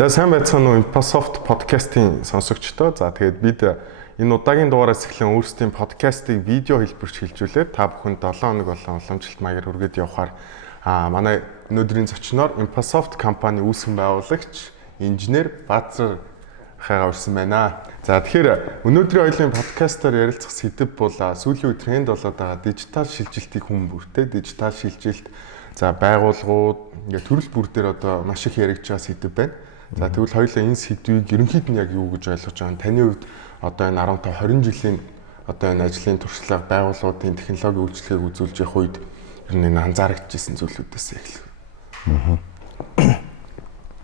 За сайн байцгаана уу Impassoft подкастын сонсогчдоо. За тэгээд бид энэ удаагийн дугаараас эхлэн өөрсдийн подкастыг видео хэлбэрч хэлжүүлээд та бүхэнд 7 хоног болон уламжлалт маягаар үргээд явахаар манай өнөөдрийн зочноор Impassoft компани үүсгэн байгуулагч инженер Баазар хайгаа урьсан байна. За тэгэхээр өнөөдрийн хоёулын подкастаар ярилцах сэдэв бол сүүлийн үе тренд болоод байгаа дижитал шилжилтийг хүн бүртээ дижитал шилжилт за байгууллагууд ингээд төрөл бүр дээр одоо маш их яригдж байгаа сэдэв байна. За тэгвэл хоёулаа энэ сэдвийг ерөнхийд нь яг юу гэж ойлгож байгаа нь таны хувьд одоо энэ 15 20 жилийн одоо энэ ажлын туршлага байгууллагуудын технологийн үйлчлэгийг үзүүлж явах үед ер нь энэ анзаарэгдчихсэн зүйлүүдээс эхлэв.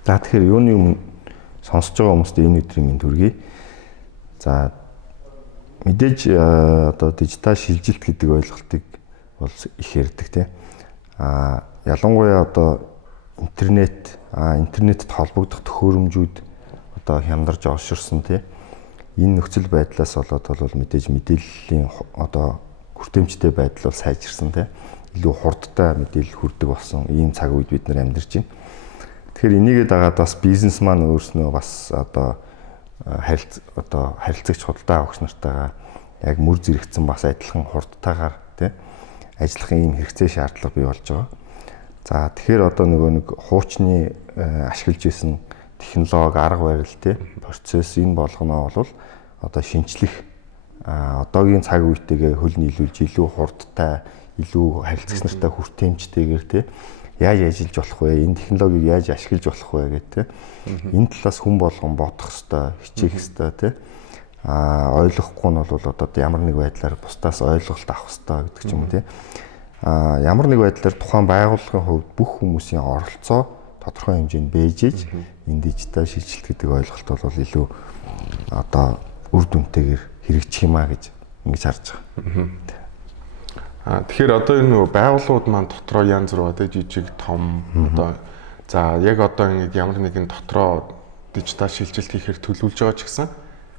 За тэгэхээр юуны өмнө сонсож байгаа хүмүүст энэ өдрийн мэнд хүргэе. За мэдээж одоо дижитал шилжилт гэдэг ойлголтыг бол их ярьдаг тийм. Ялангуяа одоо интернетэд холбогдох төхөөрөмжүүд одоо хямдарч олширсан тийм. Энэ нөхцөл байдлаас болоод бол мэдээж мэдээллийн одоо хүртээмжтэй байдал бол сайжирсан тийм. Илүү хурдтай мэдээлэл хүрдэг болсон ийм цаг үед бид нар амьдарч байна. Тэгэхээр энийгээ дагаад бас бизнес маань өөрснөө бас одоо харилцагч худалдаа авагч нартайгаа яг мөр зэрэгцэн бас адилхан хурдтайгаар тийм ажиллах ийм хэрэгцээ шаардлага бий болж байгаа. За тэгэхээр одоо нөгөө нэг хуучны ашиглаж исэн технологи, арга барил тийм процесс энэ болгоноо бол одоо шинчлэх одоогийн цаг үетэйгээ хөл нийлүүлж илүү хурдтай, илүү харилцагч нартай хүртээмжтэйгээр тийм яаж ажиллаж болох вэ? Энэ технологиг яаж ашиглаж болох вэ гэдэг тийм. Энэ талаас хүн болгон бодох ёстой, хичээх ёстой тийм. Ойлгохгүй нь бол одоо ямар нэг байдлаар бусдаас ойлголт авах ёстой гэдэг ч юм уу тийм. Ямар нэг байдлаар тухайн байгууллагын хувьд бүх хүмүүсийн оролцоо тодорхой хэмжээнд бэжж энэ дижитал шилжилт гэдэг ойлголт бол илүү одоо үр дүнтэйгээр хэрэгжих юмаа гэж ингэж харж байгаа. Тэгэхээр одоо энэ байгууллагууд маань дотроо янз бүр одоо жижиг том одоо за яг одоо ингэ ямар нэгэн дотроо дижитал шилжилт хийхээр төлөвлөж байгаа ч гэсэн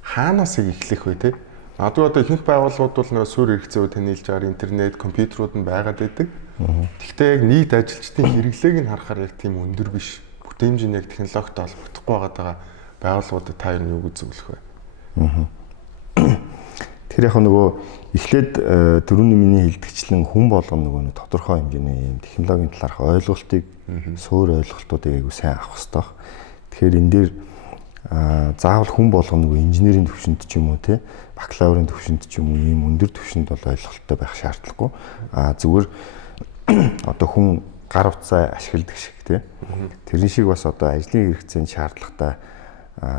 хаанаас эхлэх вэ те? Одоо ихэнх байгууллагууд бол нөгөө суурь хэрэгцээ үе танилж байгаа интернет, компьютерууд нь байгаад байдаг. Гэхдээ яг нийт ажилчдын хэрэглээг нь харахаар яг тийм өндөр биш. Бүтээмж нь яг технологитой холбогдохгүй байгаа байгууллагуудад та юу гэж зөвлөх вэ? Тэр яг нөгөө эхлээд дөрөвний миний хэлдэгчлэн хүн болгоно нөгөө тодорхой хэмжээний технологийн талаарх ойлголтыг суурь ойлголтуудыг айгу сайн авах хэрэгтэй. Тэгэхээр энэ дээр заавал хүн болгоно нөгөө инженерийн төвшөнд ч юм уу те бакалаврын төвшөнд ч юм уу ийм өндөр төвшөнд бол ойлголттой байх шаардлагагүй. Зүгээр одоо хүн гар утсаа ашигладаг шиг те тэрний шиг бас одоо ажлын хэрэгцээнд шаардлагатай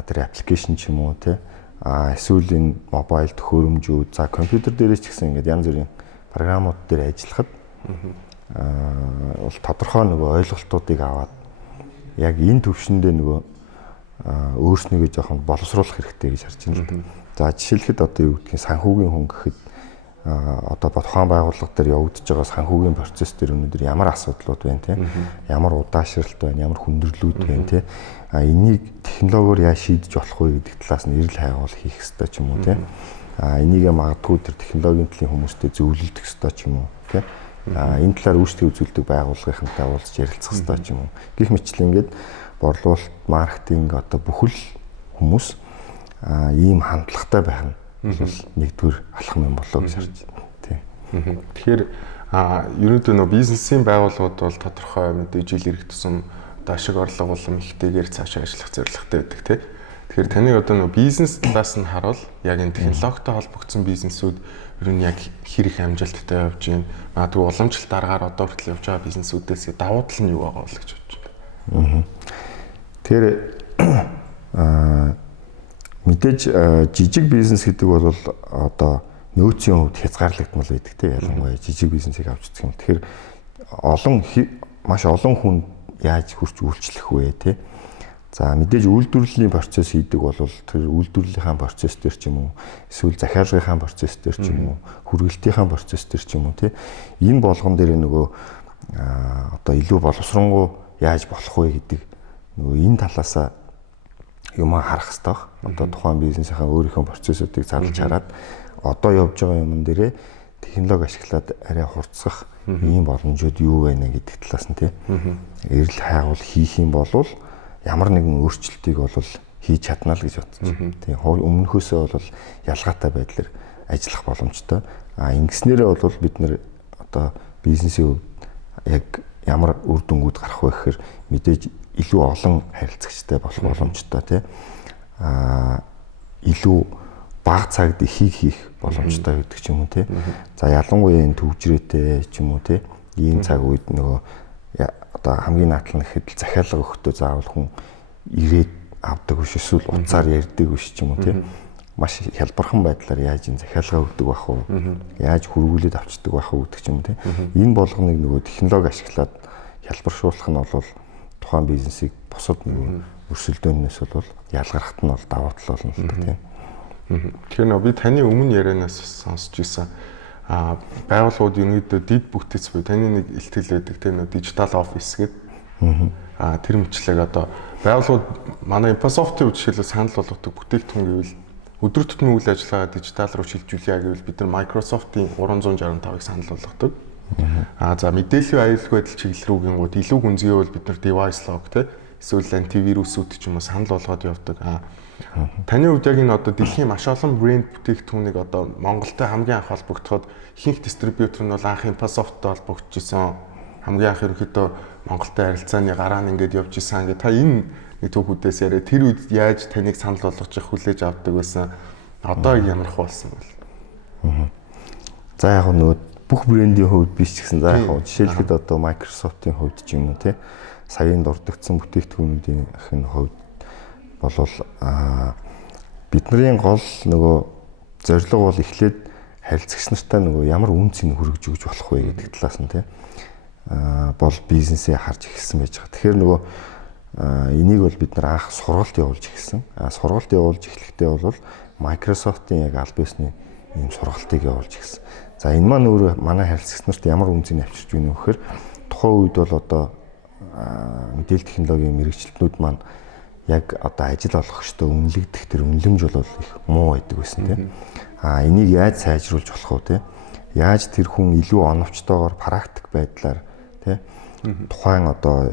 тэр аппликейшн ч юм уу те эсвэл энэ мобайл төхөөрөмжүүд за компьютер дээрээс ч гэсэн ингээд янз бүрийн програмууд дээр ажиллахад бол тодорхой нөгөө ойлголтуудыг аваад яг энэ төвшөндөө нөгөө өөрснийгөө жоохон боловсруулах хэрэгтэй гэж харж байна л да. За жишээлхэд одоо юу гэдгийг санхүүгийн хүн гэхэд одоо тухайн байгууллага дээр явагдаж байгаа санхүүгийн процесс дээр өнөөдөр ямар асуудлууд байна те ямар удаашралт байна, ямар хүндрэлүүд байна те энийг технологиор яаж шийдэж болох вэ гэдэг талаас нь эрэл хайгуул хийх хэрэгтэй ч юм уу те энийгээ магадгүй тэр технологийн талын хүмүүстэй зөвлөлдөх хэрэгтэй ч юм уу те энэ талаар өөрсдөө үзүүлдэг байгууллагынхантай уулзч ярилцах хэрэгтэй ч юм уу гэх мэтлэн ингээд борлуулалт, маркетинг одоо бүхэл хүмүүс ийм хандлагатай байх нь нэгдүгээр алхам юм болоо гэж харж байна. Тийм. Тэгэхээр ерөнхийдөө нөө бизнесийн байгууллагууд бол тодорхой мэдээж ил ирэх тусам одоо ашиг орлого болон ихтэйгээр цаашаа ажиллах зорилготой байдаг тийм. Тэгэхээр таны одоо нөө бизнес талаас нь харуул яг энэ технологитой холбогдсон бизнесүүд ер нь яг хэрэг амжилттай явж байна. Магадгүй уламжлалт аргаар одоо хүртэл явж байгаа бизнесүүдээс давуу тал нь юу байгаа бол гэж бодож байна. Тэгэхээр мэдээж жижиг бизнес гэдэг бол одоо нөөцийн хувьд хязгаарлагдмал байдаг тийм ялангуяа жижиг бизнесийг авч үзэх юм. Тэгэхээр маш олон хүн яаж хүрч үйлчлэх вэ тийм. За мэдээж үйлдвэрлэлийн процесс хийдэг бол тэр үйлдвэрлэлийнхаа процесс дээр ч юм уу эсвэл захиалгынхаа процесс дээр ч юм уу хүргэлтийнхаа процесс дээр ч юм уу тийм. Энэ болгон дээр нөгөө одоо илүү боловсронгуй яаж болох вэ гэдэг нөгөө энэ талаасаа юмаа харах хэрэгтэй баг. Одоо тухайн бизнесийнхаа өөрийнхөө процессуудыг зарлж хараад одоо явж байгаа юм дээрээ технологи ашиглаад арай хурцсах ийм боломжууд юу байна гэдэг талаас нь тийм эрэл хайгуул хийх юм бол ямар нэгэн өөрчлөлтийг бол хийж чадна л гэж бодсон чинь. Тийм өмнөхөөсөө бол ялгаатай байдлаар ажиллах боломжтой. Ингэснээрээ бол бид нэр одоо бизнесийн хувьд яг ямар үр дүнгууд гарах вэ гэхээр мэдээж илүү олон харилцагчтай болох боломжтой тий. Илүү бага цагт хийх боломжтой гэдэг ч юм уу тий. За ялангуяа энэ төвжрээтэй ч юм уу тий. Ийм цаг үед нөгөө одоо хамгийн наадлан ихэд захиалга өгөхдөө заавал хүн ирээд авдаг биш эсвэл утсаар ярьдаг биш ч юм уу тий. Маш хялбархан байдлаар яаж энэ захиалга өгдөг байх вэ? Яаж хөрвүүлээд авчдаг байх вэ гэдэг ч юм тий. Энэ болгоныг нөгөө технологи ашиглаад хялбаршуулах нь бол тухайн бизнесийг бусад нөгөө өрсөлдөөнөөс бол ялгархт нь бол давуу тал болно л да тийм. Тэгэхээр би таны өмнө ярианаас сонсч ирсэн байгууллагууд ерөнхийдөө дид бүтээц буй таны нэг илтгэл байдаг тийм нөө дижитал офис гэдэг. Тэр мэтлэг одоо байгууллагууд манай Microsoft-ийн жишээлбэл санал болгодог бүтээгдэхүүн гэвэл өдөр тутмын үйл ажиллагаа дижитал руу шилжүүлье гэвэл бид нар Microsoft-ийн 365-ыг санал болгодог. За мэдээллийн аюулгүй байдал чиглэл рүүгингууд илүү гүнзгий бол бид нар device log те эсвэл антивирусүүд ч юм уу санал болгоод явдаг. Таны хувьд яг энэ одоо дэлхийн маш олон брэнд бүтээгдэхүүнийг одоо Монголтой хамгийн анх холбогдоход ихэнх дистрибьютор нь бол анх Microsoft-тай холбогдчихсон. Хамгийн анх ерөнхийдөө Монголтой харилцааны гараа нь ингээд явж исэн. Ингээ та энэ нэг түүхүүдээс яриа тэр үед яаж таныг санал болгож хүлээж авдаг байсан. Одоо ямарх болсон бэл. За яг нөгөө бүх брендийн хувьд биш ч гэсэн за яг жишээлхэд одоо Microsoft-ийн хувьд ч юм уу тий саяын дурддагдсан бүтээгдэхүүнүүдийн хувьд болвол бидний гол нөгөө зорилго бол эхлээд харилцагч нартай нөгөө ямар үнцийг хүргэж өгч болох вэ гэдэг талаас нь тий бол бизнесээ харж эхэлсэн байж байгаа. Тэгэхээр нөгөө энийг бол бид нар анх сургалт явуулж эхэлсэн. Сургалт явуулж эхлэхдээ бол Microsoft-ийн яг аль биесний ийм сургалтыг явуулж эхэлсэн. За энэ маань өөрөө манай харилцагч нарт ямар үнцийг авчирч байна вэ гэхээр тухайн үед бол одоо мэдээлэл технологийн мэрэгчлэтнүүд маань яг одоо ажил олгогчтой үнэлэгдэх тэр үнэлэмж бол их муу байдаг байсан тийм. Энийг яаж сайжруулж болох вэ тийм? Яаж тэр хүн илүү оновчтойгоор практик байдлаар тийм тухайн одоо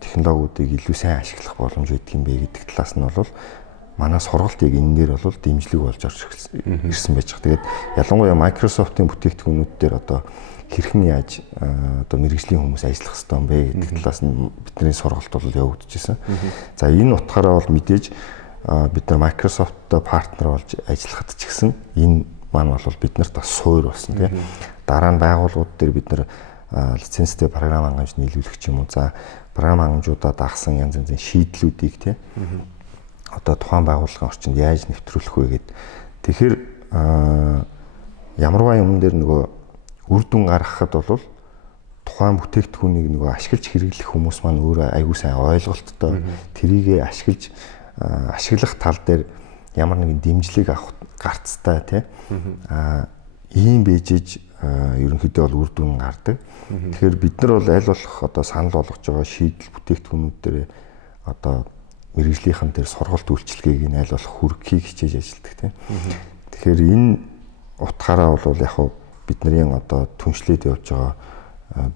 технологиудыг илүү сайн ашиглах боломж өгдөг юм бэ гэдэг талаас нь бол манай сургалтыг энэ дээр бол дэмжлэг болж орж ирсэн байж байгаа. Тэгээд ялангуяа Microsoft-ийн бүтээгдэхүүнүүд дээр одоо хэрхэн яаж одоо мэргэжлийн хүмүүс ажиллах хэрэгтэй юм бэ гэдэг талаас нь бидний сургалт бол явагдчихсан. За энэ утгаараа бол мэдээж бид нар Microsoft-тай партнер болж ажиллахад ч гэсэн энэ маань бол биднэрт бас суур болсон тийм. Дараа нь байгууллагууд дээр бид нар лицензтэй програм хангамж нийлүүлэх ч юм уу. За програм хангамжуудаа дагсан янз янзын шийдлүүдийг тийм одоо тухайн байгууллагын орчинд яаж нэвтрүүлэх вэ гэд. Тэгэхээр ямарваа юм дээр нөгөө үр дүн гаргахад бол тухайн бүтээгдэхүүнийг нөгөө ашиглаж хэрэглэх хүмүүс маань өөрөө аягүй сайн ойлголттой тэрийг ашиглах тал дээр ямар нэгэн дэмжлэг авах гарцтай тийм ийм бэжэж ерөнхийдөө бол үр дүн гардаг. Тэгэхээр бид нар бол аль болох одоо санал болгож байгаа шийдэл бүтээгдэхүүнүүд дээр одоо мэргэжлийнхэн дээр сургалт үйлчилгээг нь аль болох хүргэхийг хичээж ажилладаг тийм. Тэгэхээр энэ утгаараа бол яг бидний одоо түншлээд явж байгаа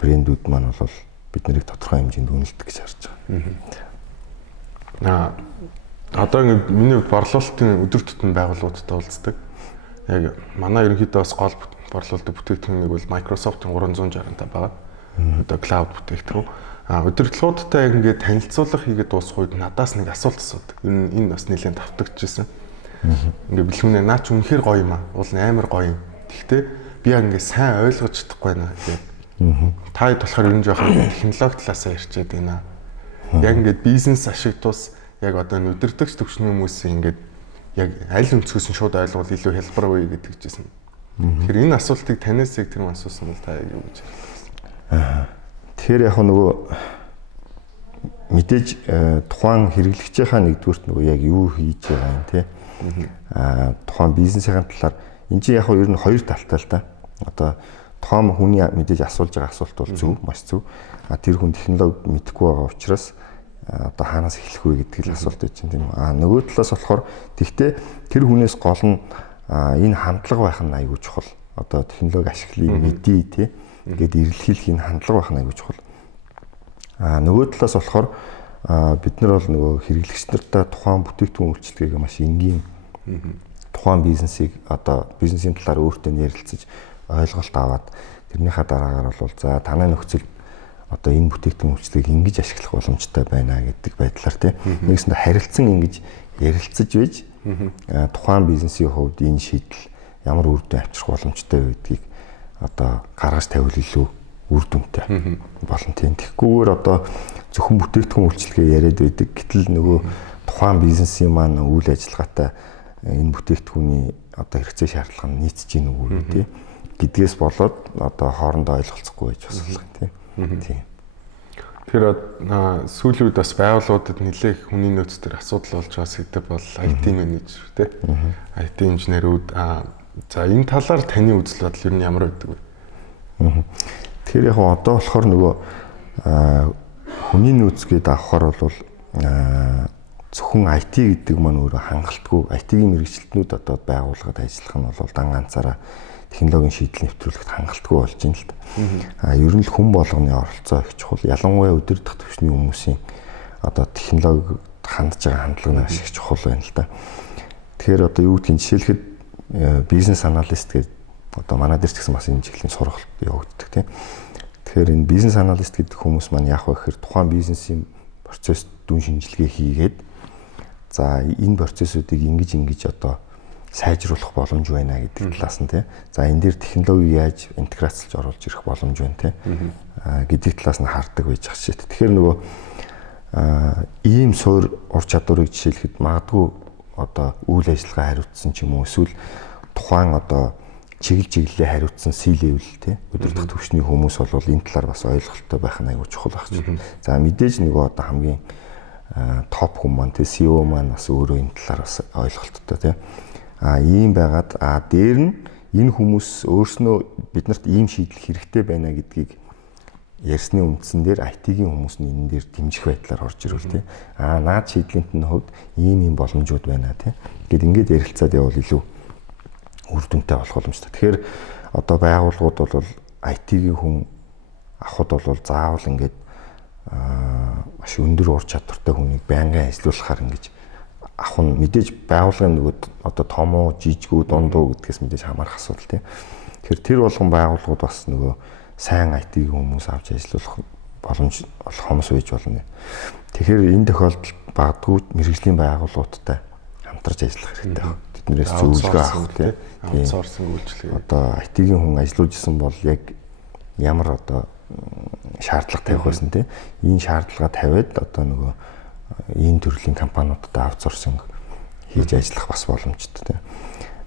брэндүүд маань бол бид нарыг тодорхой хэмжээнд үнэлдэг гэж харж байгаа. Одоо ингэ миний борлуулалтын өдөр тутмын байгууллагуудтай уулздаг. Яг манай ерөнхийдөө бас гол борлуулалтын бүтээгдэхүүнийг бол Microsoft-ын 365 байгаа. Одоо cloud бүтээгдэхүүн. Удирдлагуудтай яг ингээд танилцуулга хийгээд дуусах үед надаас нэг асуулт асуудаг. Энэ бас нэлээд тавтагдчихсан. Ингээд бэлгүүнээ наач үнэхээр гоё юм аа. Уул амар гоё юм. Гэхдээ би яг ингээд сайн ойлгож чадахгүй байна гэдэг. Та хэд болохоор ер нь жоохон технологи талаасаа ярьчихэд байна. Яг ингээд бизнес ашиглуулс яг одоо удирдлагч төвчний хүмүүсийн ингээд яг аль өнцгөөс нь шууд ойлгол илүү хялбар вэ гэдэг чижсэн. Тэгэхээр энэ асуултыг танаас яг тэр асуусан бол та юу гэж хэлэх вэ? Тэгэхээр яг нөгөө мэдээж тухайн хэрэглэгчийнхаа нэгдүгürt нөгөө яг юу хийж байгаа юм те. Тухайн бизнесийн талаар энэ чинь яг ер нь хоёр талтай л да. Одоо тухайн хүний мэдээж асуулж байгаа асуулт бол зөв, маш зөв. Тэр хүн технологи мэдэхгүй байгаа учраас одоо хаанаас эхлэх вэ гэдэг л асуулт байж чинь тийм үү. Нөгөө талаас болохоор тэгтээ тэр хүнээс гол нь энэ хандлага байх нь аюул чухал. Одоо технологи ашиглыг мэдээ те. Ингээд эрэлхийлэх энэ хандлага байх нь аюул чухал. Нөгөө талаас болохоор бид нар бол нөгөө хэрэглэгч нартай тухайн бүтээгдэхүүн үйлчилгээг маш энгийн тухайн бизнесийг одоо бизнесийн талаар өөртөө ярилцаж ойлголт аваад тэрнийхээ дараагаар бол за танай нөхцөл одоо энэ бүтээгдэхүүн үйлчилгээг ингэж ашиглах боломжтой байна гэдэг байдлаар тийм нэгсэндээ харилцан ингэж ярилцаж байж тухайн бизнесийн хувьд энэ шийдэл ямар үр дүн авчрах боломжтой байдгийг одоо гаргаж тавил илүү үр дүнтэй болно тийм. Тэгэхгүйгээр одоо зөвхөн бүтээгдэхүүн үйлчилгээ яриад байдаг. Гэтэл нөгөө тухайн бизнесийн маань үйл ажиллагаатай энэ бүтээгдэхүүний одоо хэрэгцээ шаардлага нь нийцэж гин үгүй тийм гэдгээс болоод одоо хоорондоо ойлголцохгүй байж бас болох тийм. Тийм. Тэгэхээр сүүлийн үед бас байгууллагуудад нэлээх хүний нөөц төр асуудал болж байгаа сэдв бол IT менежер тийм. IT инженерүүд за энэ талаар таны үзэл бодол ер нь ямар байдаг вэ? Тэгэхээр яг одоо болохоор нөгөө хүний нөөцгээд авахаар бол зөвхөн IT гэдэг маань өөрөө хангалтгүй. IT-ийн мэргэжилтнүүд одоо байгууллагад ажиллах нь бол дан ганцаараа технологийн шийдэл нэвтрүүлэхэд хангалтгүй болж байна л да. Ер нь л хүн болгоны оролцоо их чухал. Ялангуяа өдөрдох төвчний хүмүүсийн одоо технологид хандж байгаа хандлага маш их чухал байна л да. Тэгэхээр одоо юу гэдгийг жишээлхэд бизнес аналист гэдэг одоо манай дээр ч гэсэн бас энэ чиглэлийн сургалт явагддаг тийм. Тэгэхээр энэ бизнес аналист гэдэг хүмүүс маань яах вэ гэхээр тухайн бизнесийн процесс дүн шинжилгээ хийгээд за энэ процессуудыг ингэж одоо сайжруулах боломж байна гэдэг талаас нь тийм. За энэ дээр технологиг яаж интеграцлж оруулж ирэх боломж байна тийм. Гэдэг талаас нь хардаг байж ах шít. Тэгэхээр нөгөө ийм суур ур чадварыг жишээлхэд магадгүй одоо үйл ажиллагаа хариуцсан ч юм уу эсвэл тухайн одоо чиглэлээ хариуцсан C-level тий өдөрдох төвчний хүмүүс бол энэ талаар бас ойлголттой байх нь аюул чухал баг чинь. За мэдээж нөгөө одоо хамгийн топ хүмүүс маань тий CEO маань бас өөрөө энэ талаар бас ойлголттой тий. Ийм байгаад дээр нь энэ хүмүүс өөрснөө биднэрт ийм шийдэл хэрэгтэй байна гэдгийг ярьсны үндсэн дээр IT-ийн хүмүүс нь энэ дээр дэмжих байдлаар орж ирвэл тий. Наад шийдлийн хувьд ийм боломжууд байна тий. Ингээд ярилцаад явбал илүү үр дүнтэй болох боломжтой. Тэгэхээр одоо байгууллагууд бол IT-ийн хүн авахд бол заавал ингээд маш өндөр ур чадвартай хүнийг байнгын ажилуулахаар ингэж авах нь мэдээж байгууллагын нөгөө одоо томоо, жижигүү, дундуу гэдгээс мэдээж хамаарах асуудал тийм. Тэгэхээр тэр болгон байгууллагууд бас нөгөө сайн IT-ийн хүмүүс авч ажилуулах боломж олох хүмүүс байж болно. Тэгэхээр энэ тохиолдолд багдгүй мэргэжлийн байгууллагуудтай хамтарч ажиллах хэрэгтэй байна. Тэднээс зөвлөгөө авах тийм. Аутсорсинг үйлчилгээ. Одоо IT-ийн хүн ажиллаж исэн бол яг ямар одоо шаардлага тавих байсан тийм. Энэ шаардлага тавиад одоо нөгөө энэ төрлийн компаниудад аутсорсинг хийж ажиллах бас боломжтой тийм.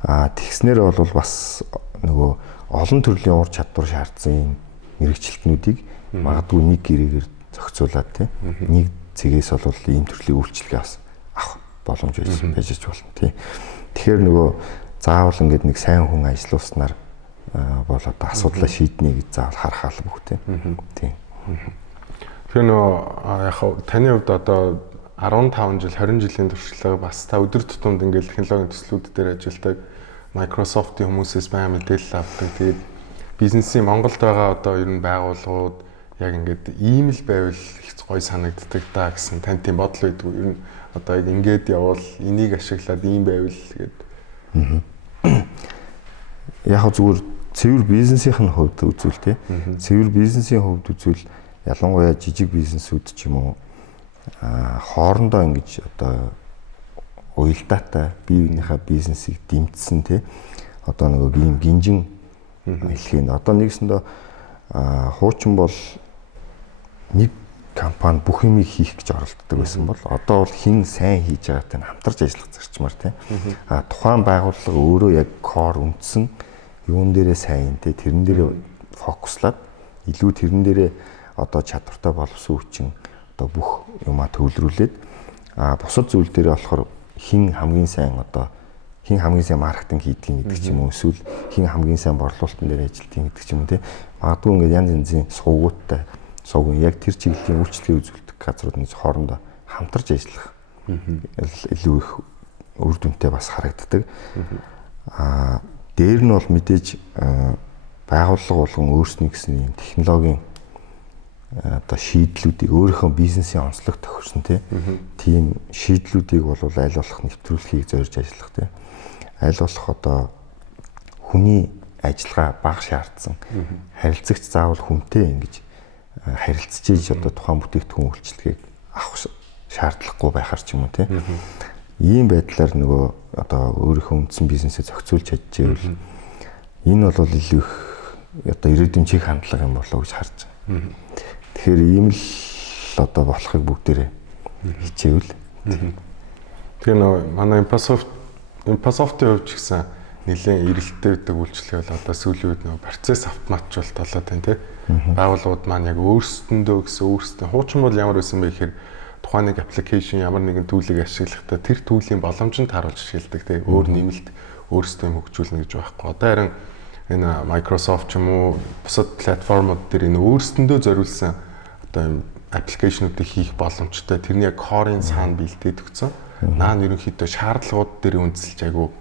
Тэгснээр бол бас нөгөө олон төрлийн ур чадвар шаардсан мэргэжилтнүүдийг магадгүй нэг гэрээгээр зохицуулаад тийм. Нэг цэгээс бол ийм төрлийн үйлчилгээ бас авах боломж байж болно тийм. Тэгэхээр нөгөө заавал ингээд нэг сайн хүн ажиллууснаар бол одоо асуудлаа шийднэ гэж заавал харах албагүй тийм. Тэгэхээр нөгөө яг таны хувьд одоо 15 жил 20 жилийн туршлага бас та өдөр тутамд ингээд технологийн төслүүд дээр ажилладаг Microsoft-ийн хүмүүсээс байн мэдээлэл авдаг. Тэгээд бизнесийн Монголд байгаа одоо ер нь байгууллагууд яг ингээд ийм л байвал их гоё санагддаг даа гэсэн тань тийм бодол байдгүй. Ер нь одоо яг ингээд явбал энийг ашиглаад ийм байвал гэдэг. Яг зүгээр цэвэр бизнесийн хувьд үзвэл тий. Цэвэр бизнесийн хувьд үзвэл ялангуяа жижиг бизнесүүд ч юм уу хоорондоо ингэж одоо уялдаатай биеийнхээ бизнесийг дэмжсэн тий. Одоо нөгөө ийм гинжин хэлхийн одоо нэгсэндээ хуучин бол нэг компани бүх юмыг хийх гэж оролддог байсан бол одоо бол хин сайн хийж байгаатай хамтарч ажиллах зарчмаар тийм. Тухайн байгууллага өөрөө яг core үндсэн юун дээрээ сайн те тэрэн дээрээ фокуслаад илүү тэрэн дээрээ одоо чадвартай боловсон хүчин одоо бүх юмаа төвлөрүүлээд бусад зүйл дээрээ болохоор хин хамгийн сайн одоо хин хамгийн сайн маркетинг хийдгийг гэдэг ч юм уу эсвэл хин хамгийн сайн борлуулалтын дээр ажилтгийг гэдэг ч юм уу те. Магадгүй ингээд янз янзын сувгуудтай яг тэр чиглэлийн үйлчлэгээ үзүүлдэг газрууд нь хоорондоо хамтарч ажиллах илүү их үр дүнтэй бас харагддаг. Дээр нь бол мэдээж байгууллага болгон өөрснөө гэсэн юм технологийн одоо шийдлүүдийг өөрийнхөө бизнесийн онцлог тохирсон тийм шийдлүүдийг бол аль болох нэвтрүүлэхийг зорж ажиллах тийм аль болох одоо хүний ажиллагаа бага шаардсан харилцагч заавал хүнтэй ингэж харилцаж ийж одоо тухайн бүтээгдэхүүн үйлчлэгийг авах шаардлагагүй байхаар ч юм уу тийм ийм байдлаар нөгөө одоо өөрийнхөө үндсэн бизнесээ зохицуулж чадчихвэл энэ бол илүү их одоо ирээдүйн чиг хандлага юм болоо гэж харж байна. Тэгэхээр ийм л одоо болохыг бүгдээрээ хичээвэл. Тэгээ нөгөө манай Impassoft-ийн хувьд ч гэсэн нэлээд эрэлттэй байдаг үйлчлэг бол одоо сүүлийн үед нөгөө процесс автоматжуулалт болоод байна тийм. Байгууллагууд маань яг өөрсдөндөө гэсэн өөрсдөө хуучин бол ямар байсан бэ гэхээр тухайн нэг аппликейшн ямар нэгэн төлөвийг ашиглахдаа тэр төлөвийн боломжийг харуулж ашигладаг тийм. Өөр нэмэлт өөрсдөө хөгжүүлнэ гэж байхгүй. Одоо харин энэ Microsoft ч юм уу бусад платформуд дээр энэ өөрсдөндөө зориулсан одоо юм аппликейшнуудыг хийх боломжтой. Тэрний яг core-ын цаана бэлдээд өгсөн. Наа ерөнхийдөө шаардлагууд дээр үндэслэж айгу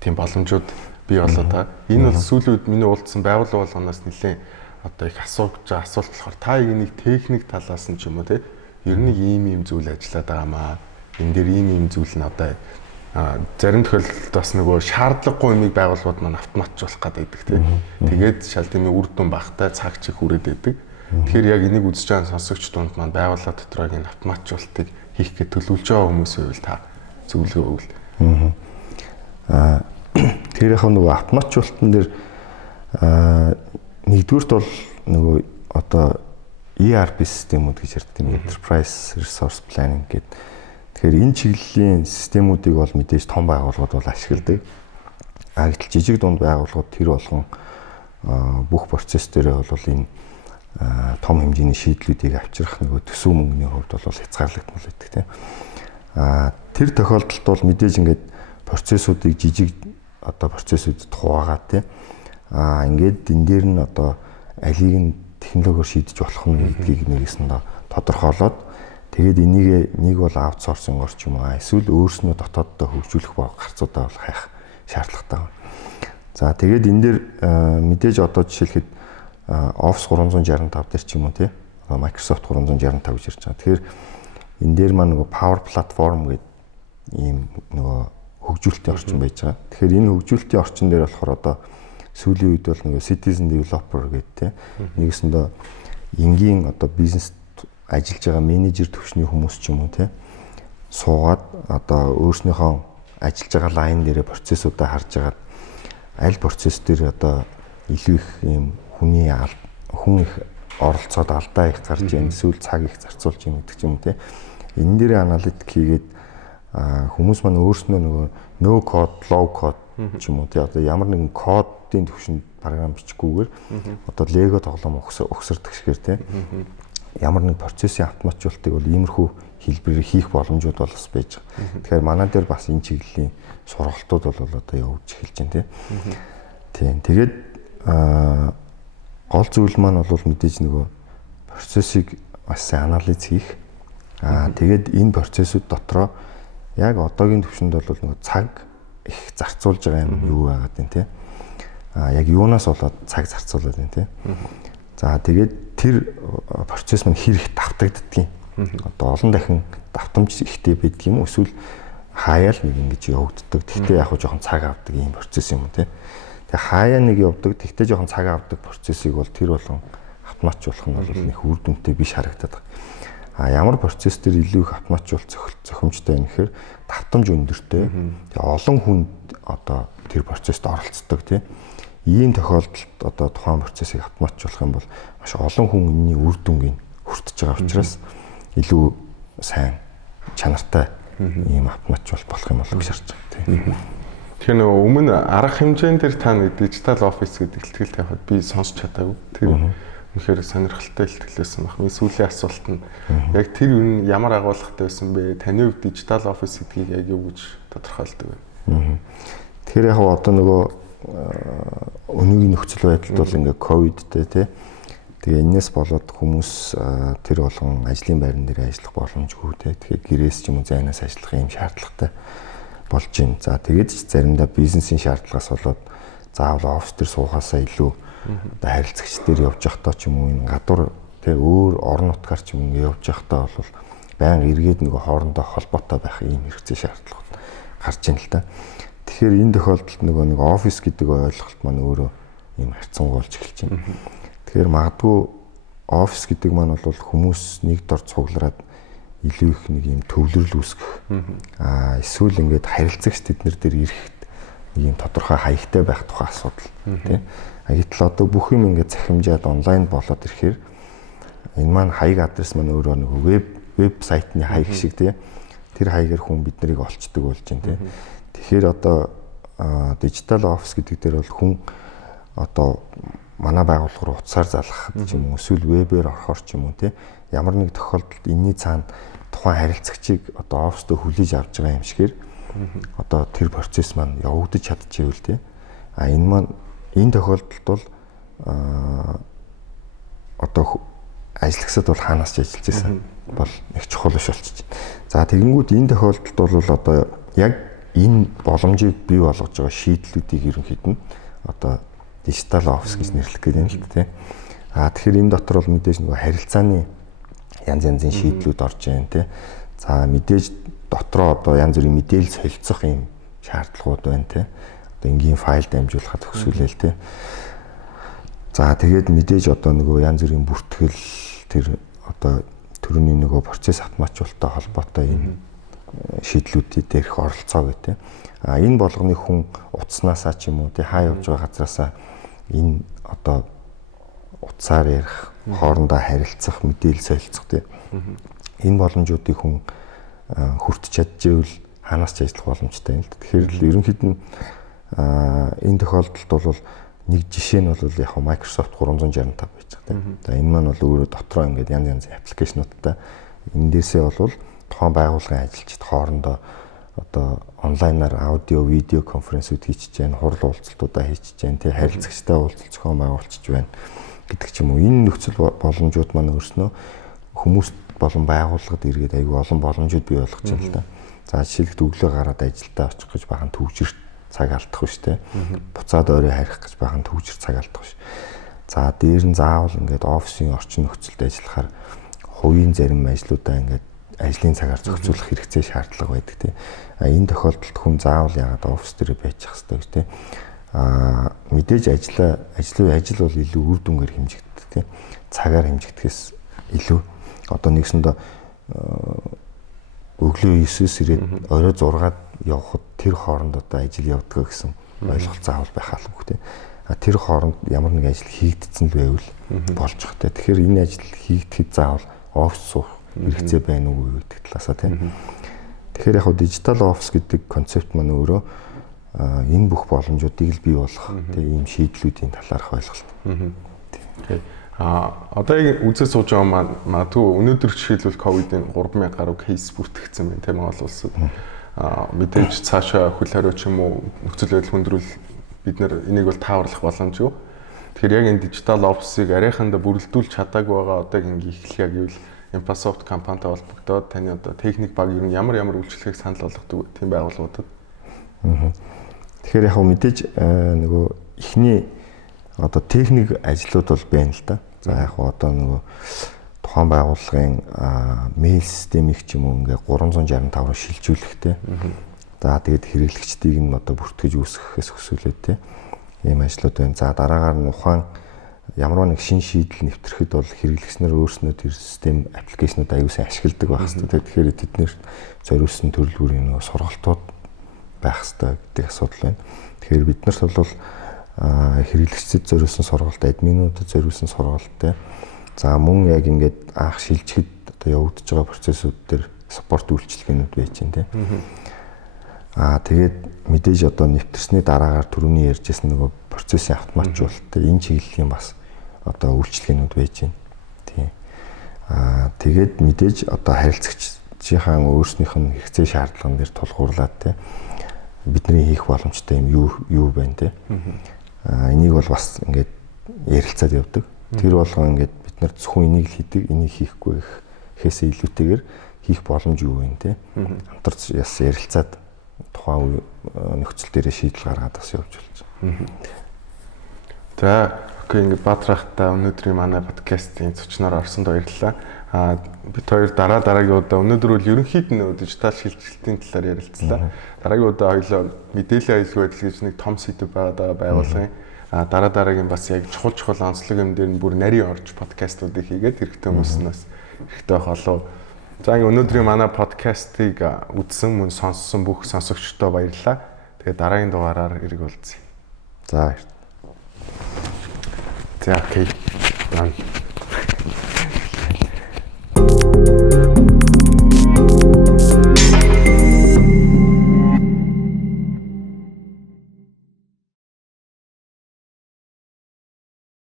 тийм боломжууд бий болоод байгаа. Энэ бол сүүлийн үед миний уулзсан байгууллага болгоноос нэлээд одоо их асуулт болохоор та энийг техник талаас нь ч юм уу те ер нь ийм зүйл ажиллаад байгаамаа. Энэ дээр ийм зүйл нь одоо зарим тохиолдолд бас нөгөө шаардлагагүй юмыг байгууллагууд маань автоматжуулах гэдэг тийм. Тэгээд шал тийм үр дүн багтай цаг чиг хүрээд байдаг. Тэгэхээр яг энийг үзэж байгаа сонсогч дунд маань байгууллага дотроо энэ автоматжуулалтыг хийх гэж төлөвлөж байгаа хүмүүс байвал та зөвлөгөө өгвөл. Тэр яг нөгөө автоматжуулалтын дээр нэгдүгürt бол нөгөө одоо ERP системүүд гэж ярьдаг юм. Enterprise Resource Planning гэдэг. Тэгэхээр энэ чиглэлийн системүүдийг бол мэдээж том байгууллагууд бол ашигладаг. Гэтэл жижиг дунд байгууллагууд тэр болгон бүх процесс дээрээ бол энэ том хэмжээний шийдлүүдийг авчрах нөгөө төсөв мөнгөний хувьд бол хязгаарлагдмал байдаг тийм. Тэр тохиолдолд бол мэдээж ингээд процессуудыг жижиг одоо процессүүдэд хуваагаад тийм. Ингээд энэ дээр нь одоо алийг нь технологиор шийдэж болох нь гэдгийг нэгэсэндээ тодорхойлоод тэгээд энийг нэг бол аутсорсингор ч юм уу эсвэл өөрснөө дотооддоо хөгжүүлэх гарцуудаа бол хайх шаардлагатай байна. За тэгээд энэ дээр мэдээж одоо жишээлхэд Office 365 дээр ч юм уу тий Microsoft 365 гэж ярьж байгаа. Тэгэхээр энэ дээр маань нөгөө Power Platform гэдэг ийм нөгөө хөгжүүлэлтийн орчин байж байгаа. Тэгэхээр энэ хөгжүүлэлтийн орчин дээр болохоор одоо сүүлийн үед бол нөгөө Citizen Developer гэдэг тий нэгэсэндээ энгийн одоо бизнес ажиллаж байгаа менежер төвшний хүмүүс ч юм уу тий суугаад одоо өөрснийхөө ажиллаж байгаа лайн дээр процессуудаа харж агаад аль процесс дээр одоо илүү их юм хүн их оролцоод алдаа их гарч ийн эсвэл цаг их зарцуулж ийн гэдэг ч юм тий энэ дээр аналитик хийгээд хүмүүс маань өөрснөө нөгөө no code low code ч юм уу тий одоо ямар нэгэн кодын төвшөнд програм бичгүйгээр одоо лего тоглоом өгсөрдөг шигээр тий ямар нэг процессын автоматжуулалтыг бол иймэрхүү хэлбэрээр хийх боломжууд бол бас байж байгаа. Тэгэхээр манай дээр бас энэ чиглэлийн сургалтууд бол одоо явж эхэлж байна тийм. Тэгээд гол зүйл маань бол мэдээж нөгөө процессыг бас анализ хийх. Тэгээд энэ процессүүд дотроо яг одоогийн төвшөнд бол нөгөө цаг их зарцуулж байгаа юм юу байгаад байна тийм. Яг юунаас болоод цаг зарцуулаад байна тийм. За тэгээд тэр процесс маань хэр их давтагддгийг одоо олон дахин давтамж ихтэй байдаг юм уу эсвэл хаяал нэг ингэж явагддаг. Тэгтээ яг жоохон цаг авдаг ийм процесс юм тий. Тэгээ хаяа нэг явдаг. Тэгтээ жоохон цаг авдаг процессыг бол тэр болгон автоматжуулах нь бол их үр дүнтэй биш харагдаад байгаа. Ямар процесс дээр илүү их автоматжуулах зохимжтой байна гэхээр давтамж өндөртэй. Тэгээ олон хүнд одоо тэр процессд оролцдог тий. Ийм тохиолдолд одоо тухайн процессыг автоматжуулах юм бол маш олон хүн энэний үр дүнгийн хүртэж байгаа учраас илүү сайн чанартай ийм автоматжуулалт болох юм болов гэж харж байна. Тэгэхээр нөгөө өмнө арга хэмжээнд дээр та нэг дижитал офис гэдэг ихтгэл тавихад би сонсч чадаагүй. Тэр үнэхээр сонирхолтой ихтгэл байсан баг. Миний сүүлийн асуулт нь яг тэр юу ямар агуулгатай байсан бэ? Таны хувьд дижитал офис гэдгийг яг юу гэж тодорхойлдог вэ? Тэгэхээр яг одоо нөгөө өнөөгийн нөхцөл байдалд бол ингээ ковидтэй тий. Тэгээ энэс болоод хүмүүс тэр болгон ажлын байран дээр ажиллах боломжгүй тий. Тэгэхээр гэрээс ч юм уу зайнаас ажиллах юм шаардлагатай болж байна. За тэгээд заримдаа бизнесийн шаардлагаас болоод заавал офис дээр суухаасаа илүү одоо харилцагч дээр явж явахдаа ч юм уу энэ гадуур те өөр орон нутгаар ч юм ингээд явж байхдаа бол байнга эргээд нөгөө хоорондоо холбоотой байх ийм хэрэгцээ шаардлага гарч ийн л да. Тэгэхээр энэ тохиолдолд нөгөө нэг офис гэдэг ойлголт маань өөрөө ийм харьцангуйлж эхэлж байна. Тэгэхээр магадгүй офис гэдэг маань бол хүмүүс нэг дор цуглараад илүү их нэг ийм төвлөрөл үүсгэх. Эсвэл ингээд харилцагч тэднэр дээр ирэхэд нэг ийм тодорхой хаягтай байх тухай асуудал тий. Гэтэл одоо бүх юм ингээд захимжаад онлайн болоод ирэхээр энэ маань хаяг адрес маань өөрөө нэг вебсайтны хаяг шиг тий. Тэр хаягаар хүн бид нарыг олцдог болж байна тий. Тэгэхээр одоо дижитал офис гэдэг дээр бол хүн одоо манай байгууллага руу утсаар залгахад ч юм уу эсвэл вебээр орохоор ч юм уу тий. Ямар нэг тохиолдолд энэний цаана тухайн харилцагчийг одоо оффистөө хүлээж авч байгаа юм шигээр одоо тэр процесс маань явагдаж чадчихвэл тий. Энэ маань энэ тохиолдолд бол одоо ажиглагчид бол хаанаас ч ажиллаж байсан бол их чухал биш болчих. За тэгэнгүүт энэ тохиолдолд бол одоо яг энэ боломжийг бий болгож байгаа шийдлүүдийг ерөнхийд нь одоо дижитал офис гэж нэрлэх гэдэг юм л тий. Тэгэхээр энэ дотор бол мэдээж нөгөө харилцааны янз янзын шийдлүүд орж байна тий. За мэдээж дотроо одоо янз бүрийн мэдээлэл солилцох юм шаардлагууд байна тий. Одоо энгийн файл дамжуулахад төсөөлөл тий. За тэгээд мэдээж одоо нөгөө янз бүрийн бүртгэл тэр одоо төрөний нөгөө процесс автоматжуулалттай холбоотой юм шийдлүүдийн дээрх оролцоо гэх тий. Энэ болгоны хүн утаснасаа ч юм уу тий хаа явж байгаа газараасаа энэ одоо утсаар ярих, хоорондоо харилцах, мэдээлэл солилцох тий. Энэ боломжуудыг хүн хүртэж чадчихвэл хаанаас ч ажиллах боломжтой юм л. Тэгэхээр л ерөнхийд нь энэ тохиолдолд бол нэг жишээ нь бол яг Microsoft 365 байж байгаа тийм. За энэ маань бол өөрөө дотроо ингээд янз янзын аппликейшнуудтай энэ дээсээ бол тухайн байгууллагын ажилчид хоорондоо одоо онлайнаар аудио, видео конференцүүд хийчихэж байна, хурал уулзалтуудаа хийчихэж байна, тий харилцагчтай уулзалт зохион байгуулчихж байна гэдэг ч юм уу. Энэ нөхцөл боломжууд маань өөрснөө хүмүүст болон байгууллагад иргэд аюул олон боломжууд бий болгож байна л да. За жишээлбэл өглөө гараад ажилдаа очих гэж бахан төвжирт цаг алдах биш те. Буцаад орой харих гэж бахан төвжирт цаг алдах биш. За дээр нь заавал ингээд офисын орчин нөхцөлд ажиллахаар хувийн зарим ажлуудаа ингээд ажлын цагаар зохицуулах хэрэгцээ шаардлага байдаг те. Энэ тохиолдолд хүн заавал ягаад офис дээр байж ах хэрэгтэй гэж те. Мэдээж ажил бол илүү үр дүнгээр хэмжигддэг те. Цагаар хэмжигдэхээс илүү одоо нэгсэндээ өглөө 9-с ирээд орой 6-ад явхад тэр хооронд одоо ажил явдаг гэсэн ойлголт заавал байх албагүй те. Тэр хооронд ямар нэг ажил хийгдсэн л байвал болж байгаа те. Тэгэхээр энэ ажил хийгдэхэд заавал офис суух хэрэгцээ байна уу гэдэг талаасаа тийм. Тэгэхээр яг дижитал офис гэдэг концепт маань өөрөө энэ бүх боломжуудыг л бий болгох тийм ийм шийдлүүдийн талаарх ойлголт. Одоо үзэж сууж байгаа маань магадгүй өнөөдөр жишээлбэл ковидын 3000 гаруй кейс бүртгэгдсэн байна тийм олон улсад. Мэдээж цаашаа хөл хариу ч юм уу нөхцөл байдал хүндрүүл бид нэр энийг бол тааварлах боломжгүй. Тэгэхээр яг энэ дижитал офисыг арайхандаа бүрэлдүүлж чадаагүй байгаа одоогийн эхлэе гэвэл Impasoft компанитай холбогдоод таны одоо техник баг ер нь ямар үйлчлэгийг санал болгодог тийм байгууллагуудад. Тэгэхээр яг мэдээж нөгөө эхний одоо техник ажлууд бол байна л да. За яг одоо нөгөө тухайн байгууллагын мэйл системийг ч юм уу ингээ 365-аар шилжүүлэхтэй. За тэгээд хэрэглэгчдийг нь одоо бүртгэж үүсгэхээс өсвөлээд те ийм ажлууд байна. За дараагаар нь ухаан ямар нэг шин шийдэл нэвтрэхэд бол хэрэглэгчнэр өөрснөө тэр систем аппликейшнууд аюул сайн ашигладаг байх хэрэгтэй. Тэгэхээр тэднэрт зориулсан төрөл бүрийн нөгөө сургалтууд байх хэрэгтэй гэдэг асуудал байна. Тэгэхээр биднэрт бол хэрэглэгчдэд зориулсан сургалт, админуудад зориулсан сургалттай. За мөн яг ингээд анх шилжихэд одоо явагдаж байгаа процессууд дээр саппорт үйлчилгээнүүд байж байна тийм. Тэгээд мэдээж одоо нэвтэрсний дараагаар түрүүний ярьжсэн нөгөө процессын автоматжуулалт энэ чиглэлийн бас одоо үйлчилгээнүүд байж байна. Тийм. Тэгээд мэдээж одоо харилцагчийн өөрснийх нь хэрэгцээ шаардлаган дээр тулгуурлаад тийм бидний хийх боломжтой юм юу байна тийм. Энийг бол бас ингээд ярилцаад явдаг. Тэр болгоо ингээд бид нар зөвхөн энийг л хийдэг, энийг хийхгүй гэхээсээ илүүтэйгээр хийх боломж юу вэ тийм. Хамтарч яс ярилцаад тухайн нөхцөл дээр шийдэл гаргаад бас явж болж байна. За Гэхдээ ингээд баатрахтаа өнөөдрийн манай подкастын зочноор орсонд баярлалаа. Бид хоёр дараагийн удаа өнөөдөр бол ерөнхийд нь дижитал шилжилтийн талаар ярилцлаа. Дараагийн удаа хоёлоо мэдээллийн аюулгүй байдал гэж нэг том сэдв байгуулгын дараагийн бас яг чухал онцлог юм дээр нь бүр нарийн орж подкастуудыг хийгээд хэрэгтэй хүмүүс нь бас хэрэгтэй байх болов. За ингээд өнөөдрийн манай подкастыг үзсэн мөн сонссон бүх сонсогчдоо баярлалаа. Тэгээд дараагийн дугаараар ирэх уулзъя. За. За окей.